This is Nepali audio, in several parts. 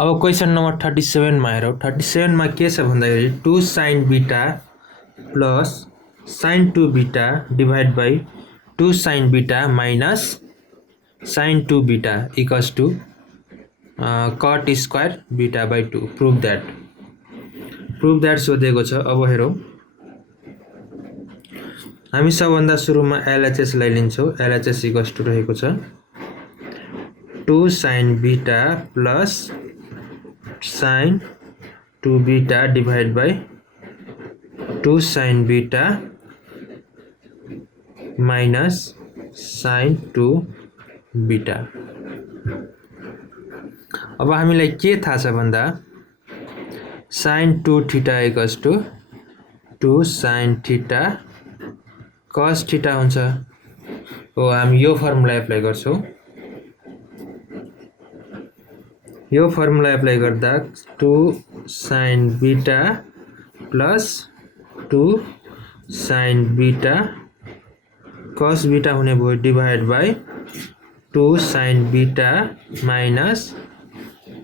अब क्वेशन नंबर 37 मा हेरौं। 37 मा के छ भन्दाखेरि 2 sin beta plus sin 2 beta divide by 2 sin beta minus sin 2 beta equals to cot square beta by 2। Proof that सोधेको छ। अब हेरौं, हामी सबभन्दा सुरुमा LHS लाई लिन्छौं। LHS इक्वल्स टू रहेको छ 2 sin beta plus sin 2 beta divide by 2 sin beta minus sin 2 beta. अब हामीलाई के थाहा छ भन्दा sin 2 theta equals to 2 sin theta cos theta हुन्छ। हो हामी यो फर्मुला एप्लाई गर्छौं। यो फर्मुला एप्लाई गर्दा 2 sin beta plus 2 sin beta cos beta हुने भयो divide by 2 sin beta minus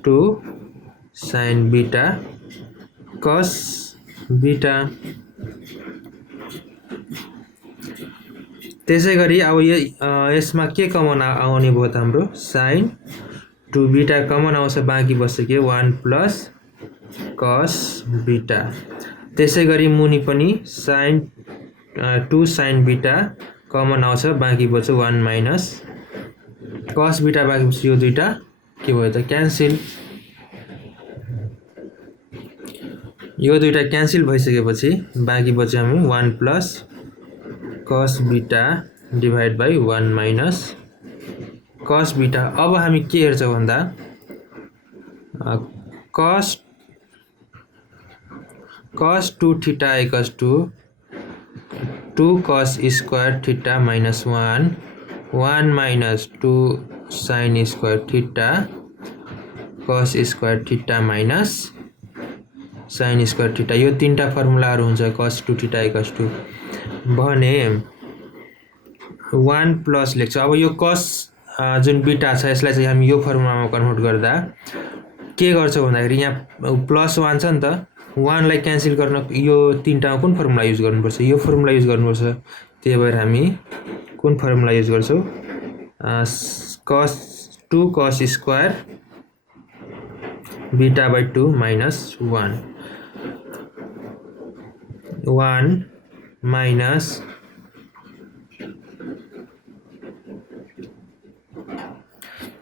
2 sin beta cos beta. त्यसैगरी अब यसमा के कमन आउने भयो त हाम्रो sin 2 बीटा कमन आउँछ, बाँकी बस्छ के 1 प्लस cos बीटा। त्यसैगरी मुनि पनि sin 2 sin बीटा कमन आउँछ, बाँकी बच्छ 1 माइनस cos बीटा, बाँकी बच्छ यो दुईटा के भयो त क्यान्सल। यो दुईटा क्यान्सल भइसकेपछि बाँकी बच्छ हामी 1 plus cos beta divide by 1 minus cos beta. अब हामी के हेर्छौं भन्दा cos 2 theta equals to 2 cos square theta minus 1 minus 2 sin square theta cos square theta minus sin square theta. यो तीनटा फर्मुलाहरु हुन्छ cos 2 थीटा इक्वल्स टू भने 1 प्लस लेख्छ। अब यो cos जुन बीटा छ यसलाई चाहिँ हामी यो फर्मुलामा कन्भर्ट गर्दा के गर्छौं भन्दाखेरि यहाँ प्लस 1 छ नि त, 1 लाई क्यान्सल गर्न यो तीनटामा कुन फर्मुला युज गर्नुपर्छ? यो फर्मुला युज गर्नुपर्छ। त्यही भएर हामी कुन फर्मुला युज गर्छौं? cos 2 cos square beta by 2 minus 1 minus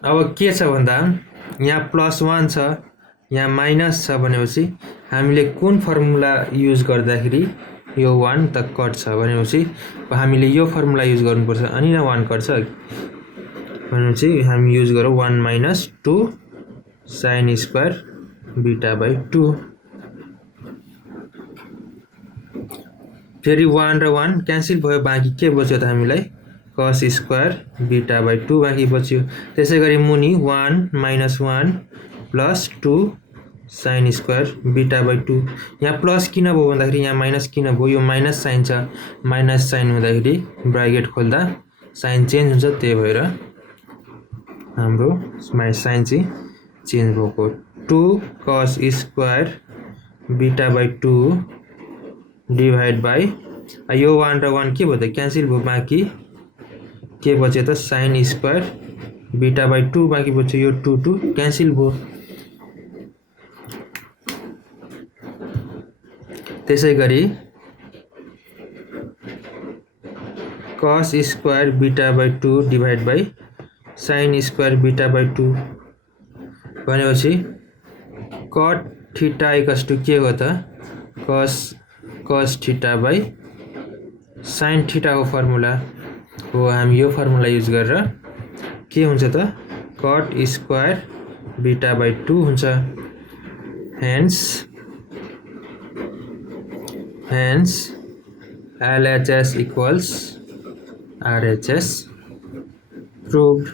अब के छ भन्दा यहाँ प्लस 1 छ, यहाँ माइनस छ भनेपछि हामीले कुन फर्मुला युज गर्दाखेरि यो 1 त कट्छ भनेपछि हामीले यो फर्मुला युज गर्नुपर्छ। अनि न 1 कट्छ भनेपछि हामी युज गरौँ 1 minus 2 sin square beta by 2। फेरि 1 र 1 क्यान्सल भयो, बाँकी के बच्यो त हामीलाई cos स्क्वायर बीटा बाई 2 बाँकी बच्यो। त्यसैगरी मुनि 1 minus 1 plus 2 sin square beta by 2। यहाँ प्लस किन भयो भन्दाखेरि यहाँ माइनस किन भयो? यो माइनस साइन छ, माइनस साइन हुँदाखेरि ब्राकेट खोल्दा साइन चेन्ज हुन्छ, त्यही भएर हाम्रो साइन चाहिँ चेन्ज भएको। 2 cos square beta by 2 divide by यो 1 र 1 के भयो त क्यान्सल भयो, बाँकी के बच्यो त sin स्क्वायर बीटा बाई 2 बाँकी बच्यो यो 2 क्यान्सल भयो। त्यसैगरी cos square beta by 2 divide by sin square beta by 2 भनेपछि cot थीटा इक्वल्स टू के हो त cos theta by sin theta को फर्मुला हो। हामी यो फर्मुला युज गरेर के हुन्छ त cot स्क्वायर बीटा बाई 2 हुन्छ। hence LHS equals RHS proved।